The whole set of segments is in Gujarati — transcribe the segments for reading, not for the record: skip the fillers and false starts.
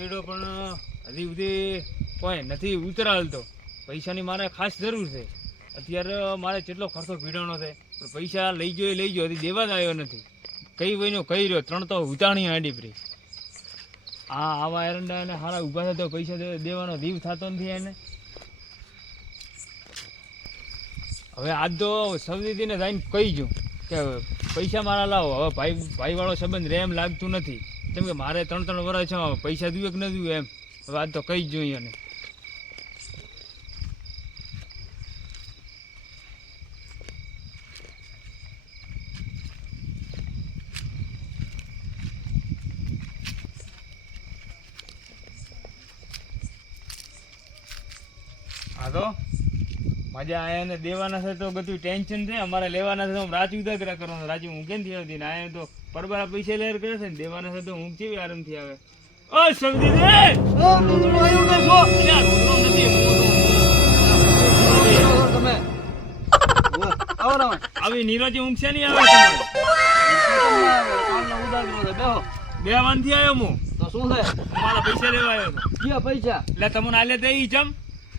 લીધો પણ હજી સુધી કોઈ નથી ઉતરાલતો. પૈસાની મારે ખાસ જરૂર છે. અત્યારે મારે કેટલો ખર્ચો ભીડાણો છે પણ પૈસા લઈ ગયો હજી દેવા જ આવ્યો નથી. કઈ વયનો કઈ રહ્યો 3 તો ઉતાણી આડી પડી. આવા એરંડા એને હારા ઊભા થતો પૈસા દેવાનો દીવ થતો નથી એને. હવે આજ તો સવદીને જઈને કહી જો કે પૈસા મારા લાવો. હવે ભાઈ વાળો સંબંધ રે એમ લાગતું નથી. કેમ કે મારે 3 વર્ષ છે પૈસા દુએ કે ન દુએ એમ. હવે આજ તો કહી જ જોઈએ એને. હા તો મજા આયા ને દેવાના છે તો બધું ટેન્શન છે. અમારે લેવાના છે તો રાત ઉદાગરા કરવાનો. રાજુ હું કેમ થી આવતી ને આયા તો પરબારા પૈસા લેર કરે છે ને દેવાના છે તો હું કેવી આરામથી આવે. ઓ સમજી દે તમે આવી નીરોજી ઊંઘ છે નહીં આવે તમારે. બે વાનથી આવ્યો હું તો શું છે? મારા પૈસા લેવા આવ્યો હતો. ક્યાં પૈસા? એટલે તમને આલે તો ઈ જમ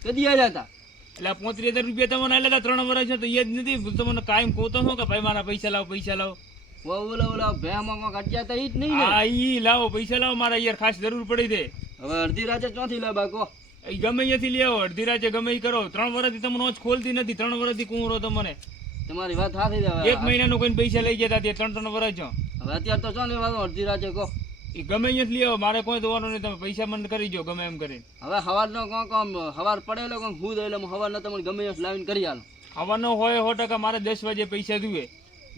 કદી આવ્યા હતા? એટલે 35,000 રૂપિયા તમને આલે હતા 3 વર્ષ તો એ જ નથી. તમને કાયમ કહો તો શું કે ભાઈ મારા પૈસા લાવો પૈસા લાવો. ઓલા ભેમાં કોક અટક્યા હતા ઈ જ નહીં ને? હા ઈ લાવો પૈસા લાવો મારા યાર ખાસ જરૂર પડી દે. હવે અડધી રાતે ચોથી લાબા કો એ ગમે અહીંયાથી લઈ આવો અડધી રાતે ગમે ઈ કરો. 3 વર્ષથી તમને ઓછ ખોલતી નથી. 3 વર્ષથી કુંવરો તમને તમારી વાત સાચી છે. 1 મહિનાનું કોઈ પૈસા લઈ જતા તે 3 વર્ષ છો. હવે અત્યારે તો ચો લેવાનો અડધી રાતે કો એ ગમે અહીંયાથી લઈ આવો મારે કોઈ દોવાનું નહીં. તમે પૈસા મને કરી જો ગમે એમ કરીને. હવે હવારનો કોમ હવાર પડેલો કોમ હું એટલે હવારનો તમને ગમે એમ લાવીને કરી આલો. આવવાનો હોય 100% મારે 10 વાગે પૈસા દુએ.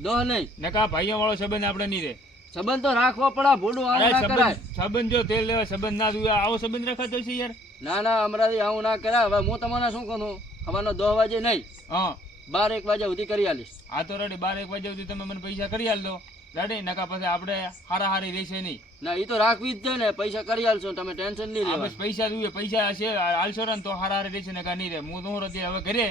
દોહ નહીં નકા ભાઈઓ વાળો સંબંધ આપણે નહીં રહે. સંબંધ તો રાખવો પડે. ભૂલું આવું ના કરાય. સંબંધ જો તેલ લેવા સંબંધ ના દુએ આવો સંબંધ રખાતો છે યાર. ના ના અમારાથી આવું ના કરાય. હવે હું તમને શું કહું હવારનો 10 વાગે નહીં હા 12-1 વાગ્યા સુધી કરી આલીશ. આ તો રેડી 12-1 વાગ્યા સુધી તમે મને પૈસા કરી આલ દો રેડી. નકા પછી આપણે હારી રહેશે નહીં. ના એ તો રાખવી જ છે ને. પૈસા કરી આલશો તમે ટેન્શન નહીં હા લેવા. બસ પૈસા દુએ પૈસા હશે આલશો ને તો હારી રહેશે નકા નહીં રહે. હું તો હવે ઘરે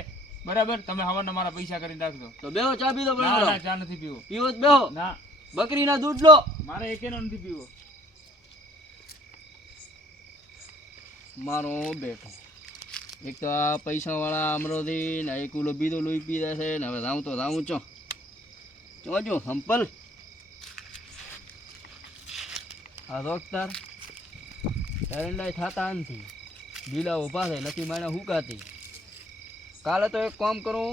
બરાબર. તમે હવારના મારા પૈસા કરીને રાખજો. તો બેહો ચા પી દો. ના ચા નથી પીવો. પીવો જ બેહો. ના બકરીના દૂધ લો. મારે એકેનો નથી પીવો. મારો બેઠો એક તો આ પૈસા વાળા અમરોથી ને એક ઓલો બીજો લોહી પી છે ને હવે જાઉં તો જાઉં ચોજો હંપલ આ રોકતાર એરંડાઈ થતા નથી. બીલા ઊભા છે નથી માણા હુકાતી. કાલે તો એક કામ કરું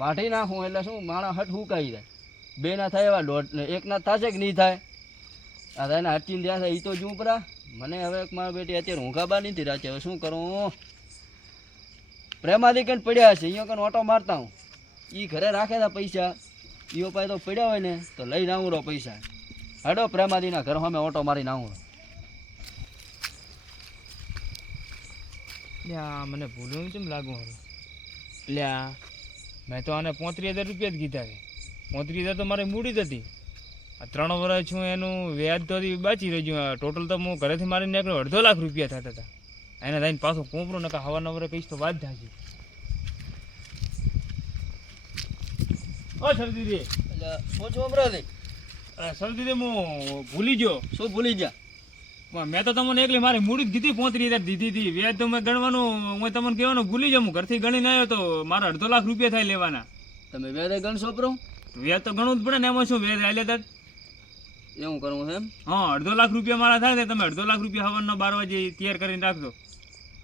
વાઢી નાખું એટલે શું માણા હટ હુકાઈ જાય. 2 ના થાય એવા 1 ના થશે કે નહીં થાય. આ એને હટચીને ત્યાં છે એ તો જુંપરા. મને હવે મારા બેટી અત્યારે ઊંઘાબા નથી રાચે. હવે શું કરું? પ્રેમાદી કન પડ્યા છે અહીંયા કન ઓટો મારતા હું. એ ઘરે રાખે છે પૈસા. ઈઓ પાસે તો પડ્યા હોય ને તો લઈને આવું રહો પૈસા. હડો પ્રેમાદીના ઘર સામે ઓટો મારીને આવું. મને ભૂલું કેમ લાગુ હવે. લ્યા મેં તો આને 35,000 રૂપિયા જ કીધા છે. 35,000 તો મારી મૂડી જ હતી. આ 3 વર્ષ છું એનું વ્યાજ તો બાચી રહ્યું. ટોટલ તો હું ઘરેથી મારી નીકળ્યો 2.5 લાખ રૂપિયા થતા હતા. એને થઈને પાછો કોપરો નકા હવાના વરે કહીશ તો વાત થશે. ઓ સરદીદી એટલે શું છું અમરાથી? સરદીદી હું ભૂલી ગયો. શું ભૂલી જા? મેં તો તમને એકલી મારી મૂડી જ કીધી 35,000 દીધી હતી. વ્યાજ તો મેં ગણવાનું હું તમને કહેવાનું ભૂલી જાઉં. ઘરથી ગણીને આવ્યો તો મારા 2.5 લાખ રૂપિયા થાય લેવાના. તમે વેરે ગણશો પ્રો? વ્યાજ તો ગણવું જ પડે ને. એમાં શું વ્યાજ આલ્યા હતા એવું કરવું છે એમ? હા 2.5 લાખ રૂપિયા મારા થાય ને. તમે 2.5 લાખ રૂપિયા હવારના 12 વાગે તૈયાર કરીને રાખજો.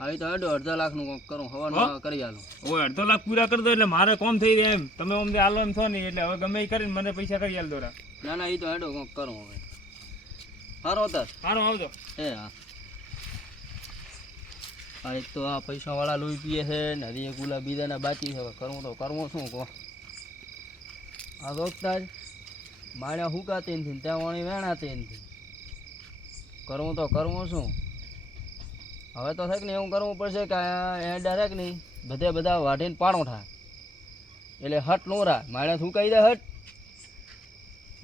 હા તો 2.5 લાખનું કંઈક કરું હવાનું કરી આલું. ઓય 2.5 લાખ પૂરા કરી દો એટલે મારે કોમ થઈ જાય એમ. તમે અમને આલો એમ છો નહીં એટલે હવે ગમે એ કરીને મને પૈસા કરી આલ દોરા. ના ના એ તો હેડો કંઈક કરું હવે. સારો હતા. સારું આવજો. હા હા એક તો આ પૈસા વાળા લોહી પીએ છે ને હજી એક ઓલા બીજાના બાકી છે. હવે કરવું તો કરવું શું કહો. આ રોકતા જ માણ્યા હુકાતી નથી ત્યાં વાણી વેણાતી નથી. કરવું તો કરવું શું. હવે તો થાય ને એવું કરવું પડશે કે એડા થાય કે નહીં બધા વાઢીને પાણો થાય એટલે હટ નોરા માણ્યા હુકાઈ જાય હટ.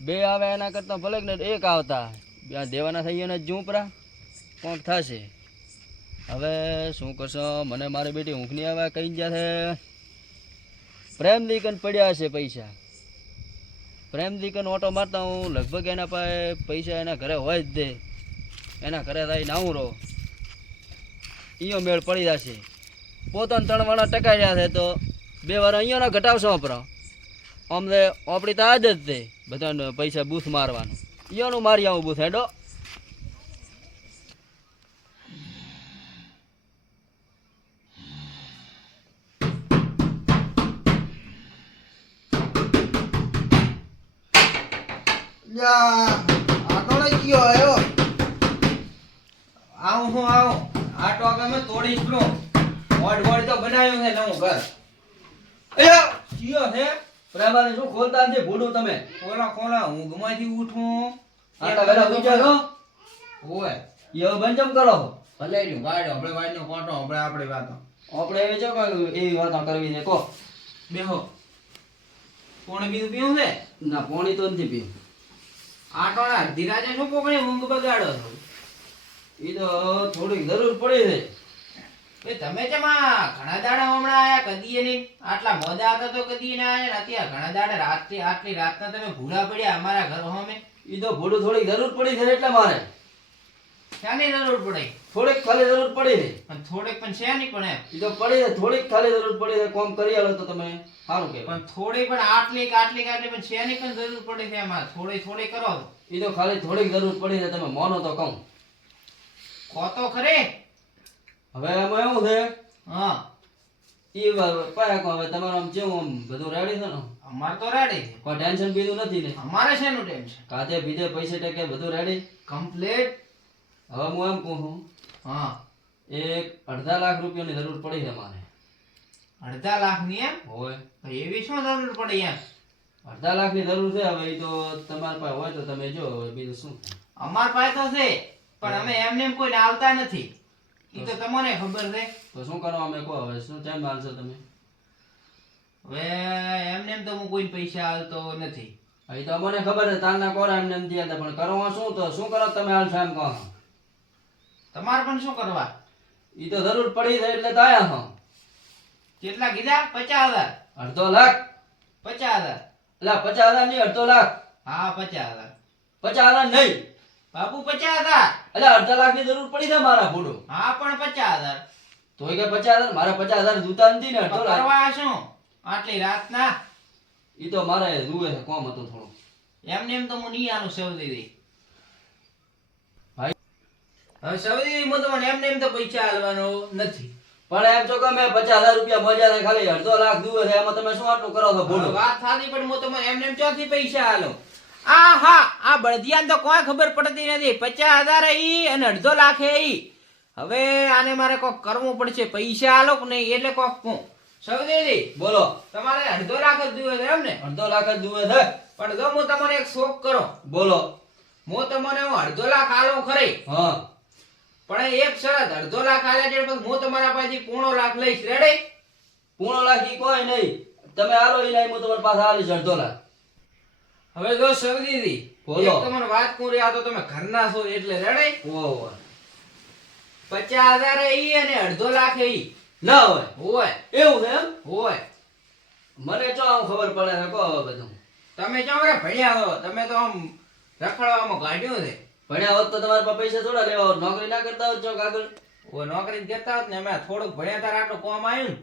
2 આવે એના કરતાં ભલે ને 1 આવતા દેવાના થઈ ગયા ને ઝૂંપરા કોક થશે. હવે શું કરશો? મને મારી બેટી ઊંઘ નહીં આવે કઈ ગયા છે. પ્રેમ દીકન પડ્યા હશે પૈસા. પ્રેમ દીકન ઓટો મારતા હું લગભગ એના પાસે પૈસા એના ઘરે હોય જ દે. એના ઘરે જઈને આવું રહો ઈયો મેળ પડી જશે પોતાને 3 વાળા ટકાઈ રહ્યા છે તો 2 વાર અહીંયાના ઘટાવશો વાપરો અમને આપણી તો આદત છે બધાને પૈસા બૂથ મારવાનું ઈયોનું મારી આવું બૂથ હેડો પ્રેમાને શું ખોલતા નથી ભૂડું તમે આટલા વેલા ઉઠ્યા છો ઈયો બંજમ કરો આપણે એવી જો એવી વાતો કરવી છે કો ના પોણી તો નથી પીવું એ તો થોડીક જરૂર પડી છે તમે ઘણા દાડા હમણાં આયા કદી નહીં આટલા મોડા હતા તો કદી ના આયા અત્યારે ઘણા દાડા રાત્રે આટલી રાતના તમે ભૂલા પડ્યા અમારા ઘર હોમે એ તો ભૂડું થોડીક જરૂર પડી છે એટલે મારે શાની જરૂર પડે થોડીક ખાલી જરૂર પડી છે પણ થોડીક પણ છે નહીં પણ એ તો પડી છે થોડીક ખાલી જરૂર પડી છે કોમ કરી આલો તો તમે સારું કહેવાય પણ થોડી પણ આટલી પણ છે નહીં પણ જરૂર પડે છે અમારે થોડી કરો એ તો ખાલી થોડીક જરૂર પડી છે તમે મોનો તો કહું કહો તો ખરે હવે એમાં એવું છે હા એ પાયા કો હવે તમારું આમ કેવું આમ બધું રેડી છે ને અમારે તો રેડી છે કોઈ ટેન્શન બીજું નથી ને અમારે શેનું ટેન્શન કાતે બીજે પૈસે ટકે બધું રેડી કમ્પ્લીટ હવે હું એમ કહું છું હા એક 1.5 લાખ રૂપિયાની જરૂર પડી છે મારે 1.5 લાખ ની એમ હોય એવી શું જરૂર પડી એમ 1.5 લાખની જરૂર છે હવે એ તો તમારા પાસે હોય તો તમે જો હવે બીજું શું અમાર પાસે તો છે પણ અમે એમને એમ કોઈને આવતા નથી ઈ તો તમને ખબર છે તો શું કરવા અમે કહો હવે શું કેમ માનશો તમે હવે એમને એમ તો હું કોઈ પૈસા આલતો નથી એ તો મને ખબર છે તારના કોરા એમને એમ થયા હતા પણ કરવા શું તો શું કરો તમે હાલ સાહેબ કહો તમારે પણ શું કરવા એ તો જરૂર પડી છે એટલે તો આયા હો કેટલા કીધા 50,000 1.5 લાખ 50,000 એટલે 50,000 નહીં 1.5 લાખ હા 50,000 50,000 નહીં બાપુ 50,000 એટલે 1.5 લાખની જરૂર પડી છે મારા ફોટો હા પણ 50,000 તોય કે 50,000 મારા 50,000 જોતા નથી ને 1.5 લાખ કરવા શું આટલી રાતના ઈ તો મારે જુએ છે કોમ હતું થોડું એમને એમ તો હું નહીં આનું સૌદી દઈ ભાઈ હવે સૌદી હું તમને એમને એમ તો પૈસા આલવાનો નથી પણ એમ છો કે મેં 50,000 રૂપિયા મોજા છે ખાલી 1.5 લાખ જુએ છે એમાં તમે શું આટલું કરો છો હવે ભૂલો વાત થાતી પણ હું તમને એમને એમ ચોથી પૈસા આલો આ હા આ બળદિયાને તો કોઈ ખબર પડતી નથી 50,000 ઈ અને 1.5 લાખ ઈ હવે આને મારે કોક કરવું પડશે પૈસા આલો કે નહીં એટલે કોક કહું સૌદેદી બોલો તમારે 1.5 લાખ જ જોઈએ છે એમ ને 1.5 લાખ જ જુએ છે પણ જો હું તમને એક શોખ કરો બોલો હું તમને 1.5 લાખ આલો ખરી હા પણ એક શરત 1.5 લાખ આલ્યા છે પછી હું તમારા પાસેથી 1.5 લાખ લઈશ રેડી 1.5 લાખ ઈ કોઈ નહીં તમે આલો ઈ નહીં હું તમારી પાસે આલીશ 1.5 લાખ હવે જો સૌદીદી બોલો. એક તમને વાત કરું આ તો તમે ઘરના છો એટલે રેડી ઓહો 50,000 ઈ અને 1.5 લાખ ઈ ના હોય હોય એવું છે એમ હોય મને જો આમ ખબર પડે છે કહો હવે બધું તમે જો રે ભણ્યા છો તમે તો આમ રખડવામાં કાઢ્યું છે ભણ્યા હોત તો તમારા પાસે પૈસા થોડા લેવા હોત નોકરી ના કરતા હોત ચોક આગળ ઓ નોકરી કરતા હોત ને અમે થોડુંક ભણ્યા તાર આટલું કોમ આવ્યું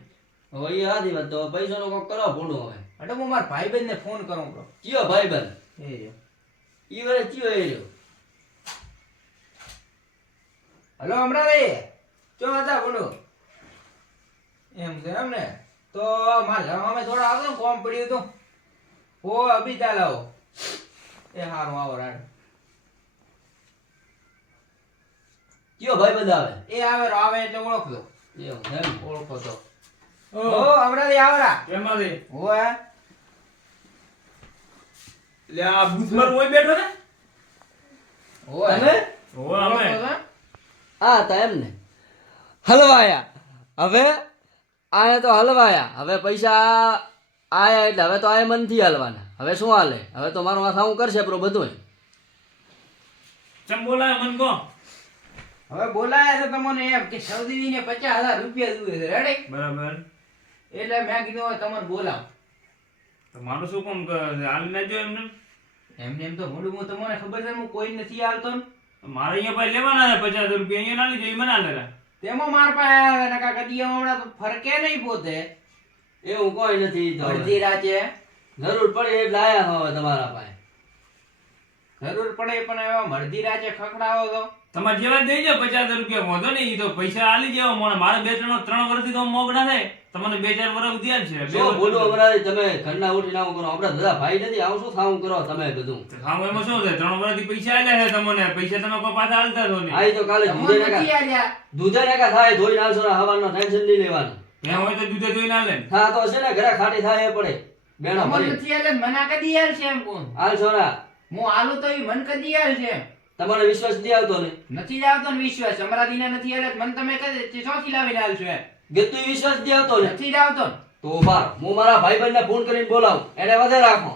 ને હવે એ હાથી વાત તો પૈસાનો કોક કરો ભૂંડું હવે એટલે હું મારા ભાઈબંધને ફોન કરું બરો કયો ભાઈબંધ એ રહ્યો. ઈ વરે કયો એ રહ્યો હલો હમણાં રે ચો હતા બોલો એમ છે એમ ને તો મારે અમે થોડા આવતો ને કોમ પડ્યું હતું ઓ અભી ચાલ આવો એ હારું આવો રાડ કયો ભાઈબંધ આવે એ આવે એટલે ઓળખજો એવું છે એમ ઓળખો તો ઓ હમણાં રે આવરા એમાંથી ઓય એટલે આ બુધવાર ઓય બેઠો ને ઓય તમે ઓય અમે ઓળખો છો? આ હતા એમ ને હલવાયા હવે આયા તો હલવાયા હવે પૈસા આયા એટલે હવે તો આયા મનથી હાલવાના હવે શું હાલે હવે તો મારું માથા હું કરશે પ્રો બધું ચમ બોલાય મન કો હવે બોલાયા છે તમને એમ કે સૌદીને 50,000 રૂપિયા જોઈએ છે રેડી બરાબર એટલે મેં કીધું હવે તમને બોલાવ તો મારું શું કામ હાલ ના જો એમને એમને એમ તો મોડું હું તમને ખબર છે હું કોઈ નથી હાલતો ને મારે અહીંયા ભાઈ લેવાના છે 50,000 રૂપિયા, અહીંયા ના લીધે એ મને આલેલા. તેમાં માર પાસે નકા કદી હમણાં તો ફરકે નહીં પોતે એવું કોઈ નથી ઈ તો હવે. અડધી રાતે જરૂર પડે એટલે આયા હવે તમારા પાસે. જરૂર પડે પણ એવા અડધી રાતે ખખડાવો તો તમારે જેવા જ દેજો 50,000 રૂપિયા, વાંધો નહીં. ઈ તો પૈસા આલી દેવા મને. મારે 3 વર્ષથી તો મોગ ના થાય. તમને 2-4 વર્ષ ઉદ્યાન છે. શું બોલો હમણાં તમે ઘરના ઉઠીને આવું કરો, આપણા દાદા ભાઈ નથી, આવું શું થાવું કરો તમે બધું. ખાવું એમાં શું છે? 3 વર્ષથી પૈસા આલ્યા છે તમને. પૈસા તમે કોઈ પાછા આલતા છો નહીં. આ ઈ તો કાલે તમને નથી આલ્યા. દૂધે નાકા થાય ધોઈ નાલશો ને હવાનો ટેન્શન નહીં લેવાનું. ત્યાં હોય તો દૂધે ધોઈને આલે ને. હા તો છે ને ઘરે ખાટી થાય એ પડે બેણો તમને ભરી નથી આલ્યા. મને આ કદી આલ છે એમ કોણ? હાલશો ના. હું આલું તો ઈ મન કદી આલ છે એમ. તમારે વિશ્વાસ નથી આવતો ને? નથી જ આવતો ને વિશ્વાસ. અમરાદીને નથી આલ્યા તો મને તમે કદી ચોથી લાવીને આલશો એમ. ગેતું વિશ્વાસ નથી આવતો ને? નથી જ આવતો ને. તો બાર હું મારા ભાઈબંધને ફોન કરીને બોલાવું, એને વધે રાખો.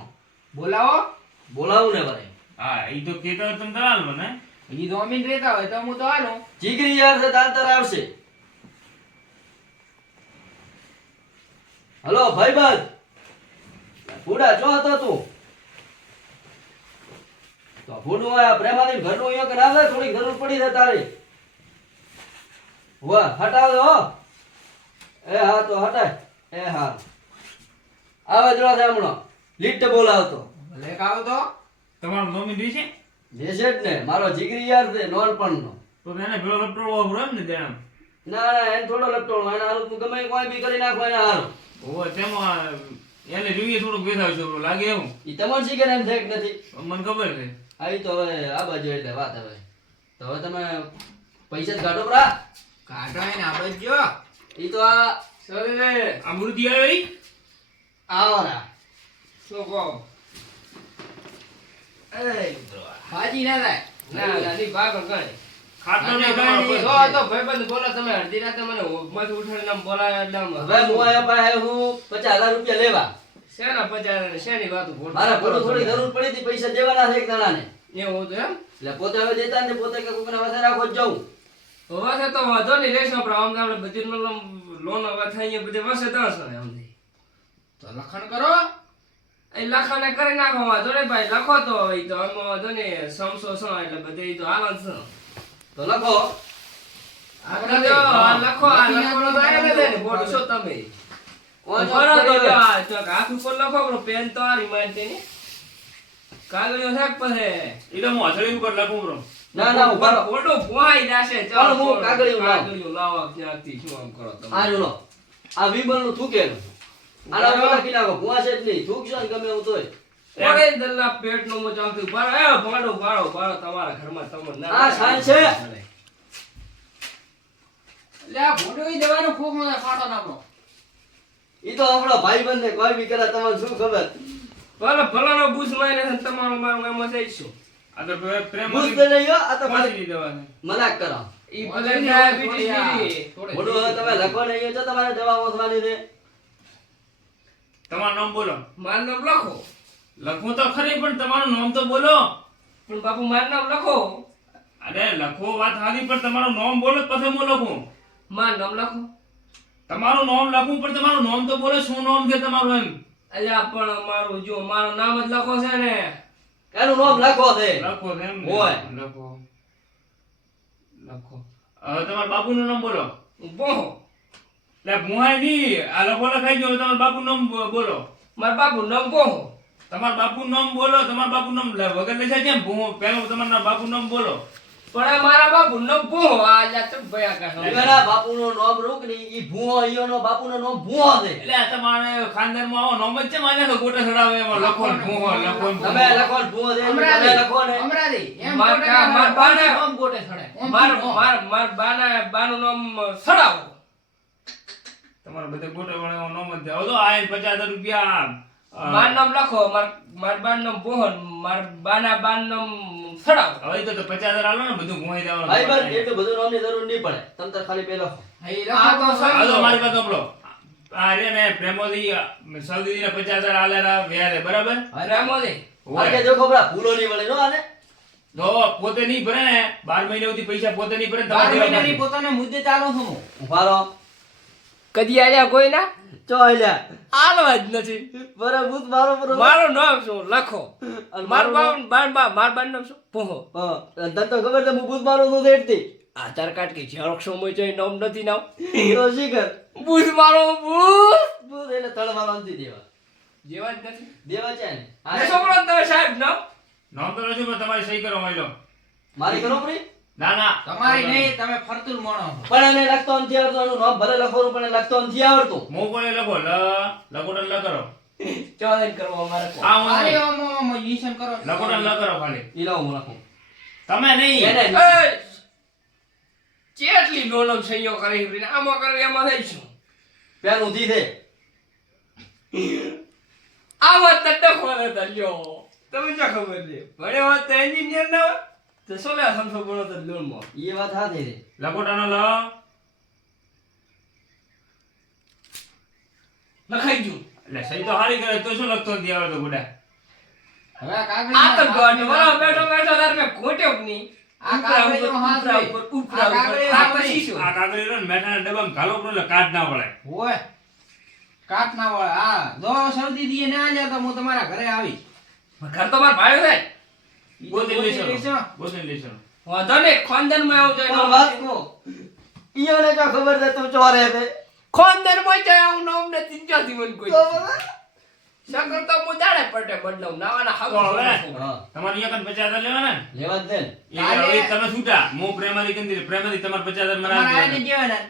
બોલાવો. બોલાવું ને ભાઈ. હા, ઈ તો કહેતા હોય તમે દલાલ મને. ઈ દોમીન રહેતા હોય તો હું તો હાલું. જીગરી યાર છે તાંતર આવશે. હલો ભાઈબંધ, ફૂડા ચો હતો તું? તો ફૂડું આ પ્રેમાથી ઘરનું અહીંયા કે ના થાય, થોડી જરૂર પડી છે તારી. વાહ હટાવ દો હો. એ હા તો હટાય. એ હા આવે જરા છે હમણાં લીટ બોલાવતો. ભલે કાવ તો તમારું નોમી દે છે દેશે જ ને, મારો જીગરી યાર છે નોનપણનો. તો એને ભેળો લપટો વાપરો એમ ને દેણામ. ના ના એને થોડો લપટોળો, એને હારું તું ગમે કોઈ બી કરી નાખો એને હારું. ઓય તેમાં એને જોઈએ થોડુંક બેઠા છોકરો લાગે એવું. ઈ તમને શીખે ને એમ છે કે નથી? મને ખબર છે. આવી તો હવે આ બાજુ એટલે વાત હવે. તો હવે તમે પૈસા જ કાઢો પરા. કાઢો એને આપણે જો. ઈ તો આ આ મૂર્તિ આવે ઈ? આવરા. શું કહો? ભાજી ના થાય. ના ના ની ભાગ ગણે. ખાટલો ના, નહીં ના, તમારો ભાઈ, પડશે. તો ભાઈબંધ બોલો તમે અડધી રાતે મને ઊંઘમાંથી ઉઠાડીને આમ બોલાય એટલે આમ. હવે હું આયા પાસે હું 50,000 રૂપિયા લેવા. શેના 50 ને શેની વાતો ખોટી? મારા પોતે થોડી જરૂર પડી હતી, પૈસા દેવાના છે એક દાડાને. એવું હતું એમ? એટલે પોતે હવે દેતા ને પોતે કે કોકને વધારે રાખો જ જાઉં. વસે તો વાંધો નહીં લેશો આપણે આમ તો આપણે બધી લોન હવે થઈ ગઈ બધી વસે તો હશે એમથી. તો લખણ કરો. એ લખાને કરી નાખો વાંધો નહીં ભાઈ, લખો તો એ તો આમાં વાંધો નહીં સમસો છો એટલે બધે ઈ તો આનંદ છે. તો લખો. આપણે જો આ લખો આ લખો તો એને દે ને બોટ છો તમે. બરો તો જો આ ચોક હાથ ઉપર લખો પણ પેન તો આ રિમાઇન્ડ ની કાગળિયો છે પછી ઈ તો હું હથેળી ઉપર લખું બરો. ના ના ઉભા રહો. ફોટો ભોવાઈ જશે. ચાલો હું કાગળિયું લાવું. કાગળિયું લાવો ત્યાંથી શું આમ કરો તમે. આ જો લો. આ વિમલનું થૂકેલું. આના ઉપર લખી નાખો. ભૂવાશે જ નહીં. થૂકશો ને ગમે એવું તોય. ઓરે દલ્લા પેટનો મોચાંથી બાર એ ભાડો ભાડો ભાડો તમારા ઘરમાં તમને આ સાંજ છે. એટલે આ ભોંડો ઈ દવાનો ખોખો ફાટો નાખો. ઈ તો આપણો ભાઈબંધ ને કોઈ બી કરે તમને શું ખબર. ભલે ભલાનો બુસ માઈને છે ને તમારો મારો એમાં થઈ શું. આ તો પ્રેમ બુઝ દે નહીં હો. આ તો ફાંસી ખાલી દેવાની. મજાક કરો. ઈ ભલે ડાયાબિટીસ લીધી. મોઢું હવે તમે લખો ને અહીંયા તો તમારે દવા ઓછવાની છે. તમારું નામ બોલો. મારું નામ લખો. લખું તો ખરી પણ તમારું નામ તો બોલો. પણ બાપુ મારું નામ લખો. અરે લખો વાત સારી પણ તમારું નામ બોલો પછી હું લખું. મારું નામ લખો. તમારું નામ લખું પણ તમારું નામ તો બોલો. શું નામ છે તમારું એમ? અલ્યા પણ મારું જો મારું નામ જ લખો છે ને. એનું નામ લખો છે. લખો છે એમ ને? હોય. લખો. લખો. હવે તમારા બાપુનું નામ બોલો. બોહો. એટલે ભુવાય નહીં. આ લખો લખાઈ ગયો. તમારા બાપુનું નામ બોલો. મારા બાપુ નામ બોહો. તમારા બાપુનું નામ બોલો. તમારા બાપુનું નામ વગર લખાય કેમ? પહેલું તમારા બાપુનું નામ બોલો. પણ આ મારા બાપુ નામ બોહો. આ જા ચમ ભયા કાઢો. એના બાપુનું નામ રૂક ની ઈ ભૂવો ઈયોનો બાપુનું નામ ભૂવો છે. એટલે આ તમારે ખાનદાનમાં આવો નામ જ છે મારે તો ગોટા ચડાવે એમાં લખો ને ભૂવો, લખો ને તમે ભૂવો. લખો ને ભૂવો છે. અમરાદી તમે લખો ને. અમરાદી એમ માર ગોટે કા- માર બાને- ઓમ ગોટે છડે. ઓમ માર ભૂવો. માર માર બાનું નામ સડાવો. તમારે બધા ગોટા વાળા નામ જ છે. હવે તો આ 50,000 રૂપિયા મારું નામ લખો. માર બાનું નામ બોહન. માર બાના બાનું નામ સડાવો. હવે તો 50,000 આલો ને બધું ભૂવાઈ દેવાનું. ભાઈબંધ એટલું બધું નામની જરૂર નહીં પડે. તમ તાર ખાલી બે લખો. હા, ઈ આ લખો તો તો સર- આ તો મારી પાસે સાંભળો. આ રે ને પ્રેમોદી સૌદીને 50,000 આલેલા વ્યાજે બરાબર. રામોદે. મારે જો ખબર ભૂલો નહીં વળે નો આને. તો પોતે નહીં ભરે ને 12 મહિના સુધી પૈસા પોતે નહીં ભરે ને 12 તમારે દેવા મહિનાની પડે. પોતાને મુદ્દે ચાલો છું હું. ઉભા રહો. કદી આલ્યા કોઈ ના? ચો લ્યા આલવા જ નથી. બરાબર ભૂત મારો બરોબર મારું નામ શું લખો. અને મારું મારું બાર નામ શું પોહો. હા તને તો ખબર છે હું ભૂત મારું નું દેડતી આધાર કાર્ડ કે ઝેરોક્ષ સમય જોઈ નામ નથી નામ. તો શીખર બુધ મારો બુધ ભૂત એટલે તળમાં બાંધી દેવા જેવા જ નથી. દેવા છે ને આ છોકરો તમે સાહેબ નામ નામ તો નથી પણ તમારી સહી કરો મારી લો. મારી કરો પડી ના ના તમારી નહીં, તમે ફરતુલ મોણો છો. પણ એને લખતો નથી આવડતું એનું નામ ભલે લખવાનું પણ એને લખતો નથી આવડતું મો કોને લખો લખોટન લ કરો. ચોદન કરવા અમારે કો. આ હું અરે ઓમ ઈશન કરો. લખોટન લ કરો ખાલી. ઈ લાવ હું લખું તમે નહીં. એને એ ચેટલી ડોલમ સહીઓ કરી છે આમાં કરી એમાં થઈ શું પેલું ધી છે આમાં તડ્ડો ખોલે તલ્યો તમે શું ખબર છે ભણે હોત તો એન્જિનિયર ના હોત તો શું લે સમસો બોલો તો લોન માં એ વાત સાચી છે લખોટાનો લ લખાઈ ગયું. એટલે સહી તો હારી કરે તો શું લખતો નથી આવડતો ગુડા. હવે આ કાગળ આ તો ગોટ વાળો બેઠો બેઠો તાર મે ખોટ્યો જ નહીં. આ કાગળનો હાથ ઉપરા છે. ઉપર ઉપરા આ કાગળ ઉપર એ આ નહીં. પછી શું આ કાગળી રહ્યો ને મેઠાના ડબ્બામાં ઘાલો પડે એટલે કાટ ના પડે. ઓય કાટ ના વળે. આ જો સૌદી દીએ ના આલ્યા તો હું તમારા ઘરે આવી. ઘર તો માર ભાઈ છે. બોતેલ લેશો. લેશો. બોતેલ લેશો. વાંધો નહીં ખાનદાન માં આવું પણ જાય વાત કો ઈયોને કા ખબર છે તું ચોરે છે ખાનદાન માં જાય આવું નામ નથી ત્યાંથી મને કોઈ તો બધા શકર તો હું દાડે પડે બદલાવ નાવાના તો હવે હાવ હા તમારે અહીંયા કન 50,000 લેવાના ને? લેવા જ દે ને એ હવે તમે છૂટા. હું પ્રેમાથી કંદી પ્રેમાથી તમારે 50,000 તમારા મરાવી આને દેવાના. જેવાના.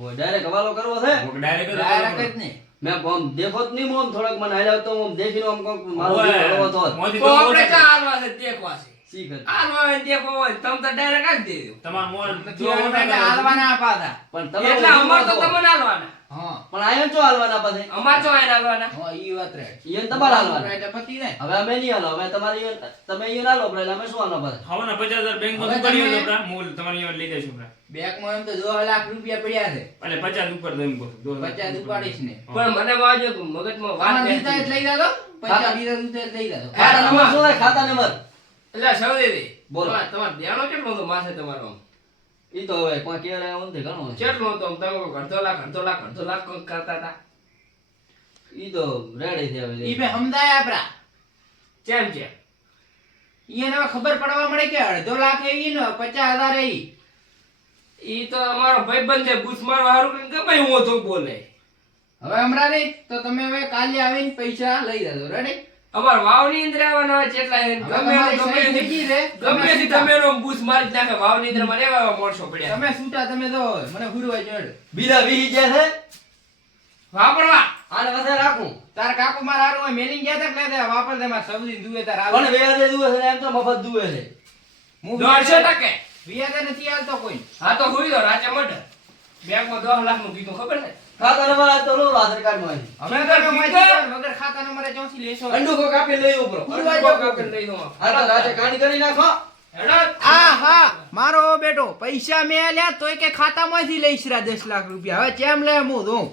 ઓ ડાયરેક્ટ હવાલો કરવો છે ડાયરેક્ટ જ ડાયરેક્ટ જ નહીં. મેં આમ દેખો જ નહીં મોમ થોડક મને હાલ્યા તો આમ દેખીને આમ કોક મારો ઓય, જીવ હળવો થોત. મોંથી તો તો આપણે બોલો. ચા હાલવા છે દેખવા છે શી ખબર. હાલવા હોય દેખવા હોય તમે તો ડાયરેક્ટ આજ દે દો તમારા મોં નથી આવડતા એટલે હાલવાના અપાતા. પણ તમે એટલે અમાર તો તમને હાલવાના હા પણ આયો ચો હાલવાના પાસે અમાર ચો આઈને હાલવાના હા ઈ વાત રે. ઈયોને તમારે હાલવાના એટલે પતિ ને. હવે અમે નહીં હાલો હવે તમારે તમે ઈયો ના લો એટલે અમે શું હાલો પાસે હવાના 50,000 બેંકમાં હવે ઉપાડી તમે- હોય તો આપણા મૂળ તમારે અહીંયા લઈ જઈશું આપણા. બેંકમાં એમ તો 2 લાખ રૂપિયા પડ્યા છે. એટલે 50 ઉપર તો એમ કહું. 50 ઉપાડીશ ને. પણ મને વાજો મગજમાં વાત આમાં દીધા જ બેસતી. લઈ જાતો. 50 દીધા દીધા જ લઈ જાતો. ખાતા નંબર શું હોય ખાતા નંબર એટલે સૌદેવી બોલો. તમાર દેણો કેટલો હતો માસે તમારો આમ? ઈ તો હવે કોઈ કેર આવ્યો નથી ઘણો છે. કેટલો હતો આમ? તમે કોઈ અડધો લાખ કોક કરતા હતા ઈ તો રેડી છે હવે ઈ બે સમજાય આપડા. ચેમ છે ઈને હવે ખબર પડવા મળે કે 2.5 લાખ એ ઈ ને 50,000 એ ઈ. ઈ તો અમારો ભાઈબંધ છે બૂસ મારવા હારું કરીને ગમે હું તો બોલે હવે હમણાં નહીં તો તમે હવે કાલે આવીને પૈસા લઈ જાજો. રેડી? અમાર વાવની અંદર આવવાના હોય કેટલા છે. હવે ગમે તમારી ગમે સહી થઈ ગઈ છે. ગમે તમે તે છૂટા. તમે એનો બૂસ મારી જ નાખે વાવની અંદર માં રહેવા મોણસો પડ્યા તમે છૂટા તમે તો મને હુરવા જોડ. બીજા વી જે છે વાપરવા આને પાસે રાખું તાર કાકુ મારા હારું હોય મેલીને ગયા તા કે લે દે વાપર દે માર સબજી દુએ તાર આવે. પણ વેદે દુએ છે ને એમ તો મફત દુએ છે હું 150%. વ્યાજે નથી આલતો કોઈ. હા તો હુઈ દો રાજા મઢ બેંકમાં 10 લાખ નું કીધું ખબર છે ખાતા નંબર આજ તો લો આધાર કાર્ડ માં હવે ફિકર, તમે ફિકર. માહિતી વગર ખાતા નંબરે ચોથી લેશો. અંડુ કો કાપી લઈ ઉપરો હુરવા જો. કાપીને લઈ દો આ તો રાતે કાણી કરી નાખો હેડો. આ હા મારો બેટો પૈસા મેં આલ્યા તોય કે ખાતામાંથી લઈશ રા 10 લાખ રૂપિયા. હવે કેમ લે હું દઉં?